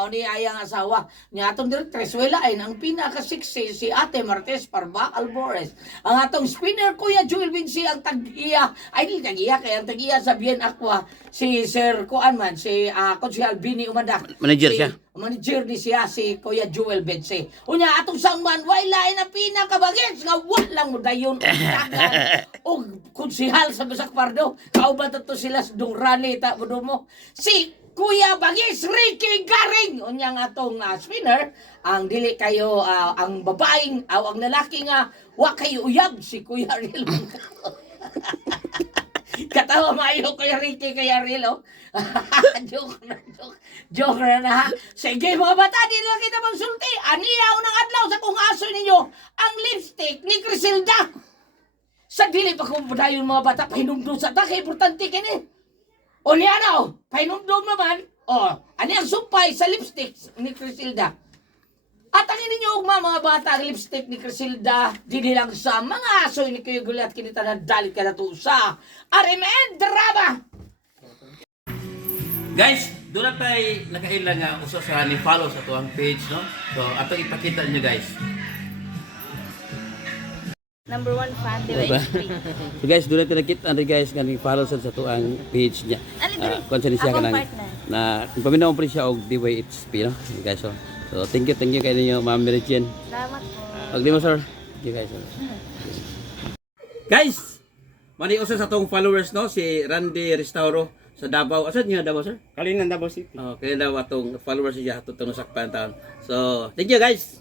mao ni ayang asawa niya atong directress wala ay ang pinaka-sexy si Ate Martes Parba Albores. Ang atong spinner Kuya Joel Vinci ang tag-iya ay di tag-iya kay ang tag-iya sa Bien Aqua si Sir Kuan man si Konsehal Bini Umandak. Manager siya. Manager ni siya si Kuya Joel Vinci. Unya atong sangman wala ay na pinaka-bagets nga walang dayon og konsehal sa Basak Pardo. Kauban to sila sa Dungrani ta mo. Si Kuya Bagis Ricky Garing unyang atong spinner ang dili kayo ang babaeng ang lalaki nga wa kayo uyab si Kuya Ariel. Katawa mayo Kuya Ricky Kuya Ariel oh. joke na ha. Sige mga bata di lang kita magsulti. Aniya unang adlaw sa kung aso ninyo ang lipstick ni Criselda. Sa dili pa kung dayon mga bata pahinumdum sa ta kay importante kini. O niya na o, pahinumdum naman, o, ani ang sumpay sa lipstick ni Criselda. At ang ninyo mga bata, ang lipstick ni Criselda, di lang sa mga aso ni Kuya Gulat kinita na dalit ka na to sa Arimen Drama. Guys, doon na tayo nakailan nga uso sa ni-follow sa tuwang page, no? So, ato ipakita niyo guys. Number 1 fan, di ba? So guys, doon natin nakita guys nga ni-follow sa tuwang page niya. Kung saan siya ka na kung paminaw po siya og DYHP, no? Guys, so thank you kayo ninyo, Ma'am Mary Jane. Salamat po. Pag di mo, sir. Thank you guys. Guys, mani usa sa tong followers, no? Si Randy Restauro sa Davao. Asa niya Davao, sir? Kalinan Davao City. Oh, kaya daw atong followers siya tutong sakpan taon. So, thank you guys.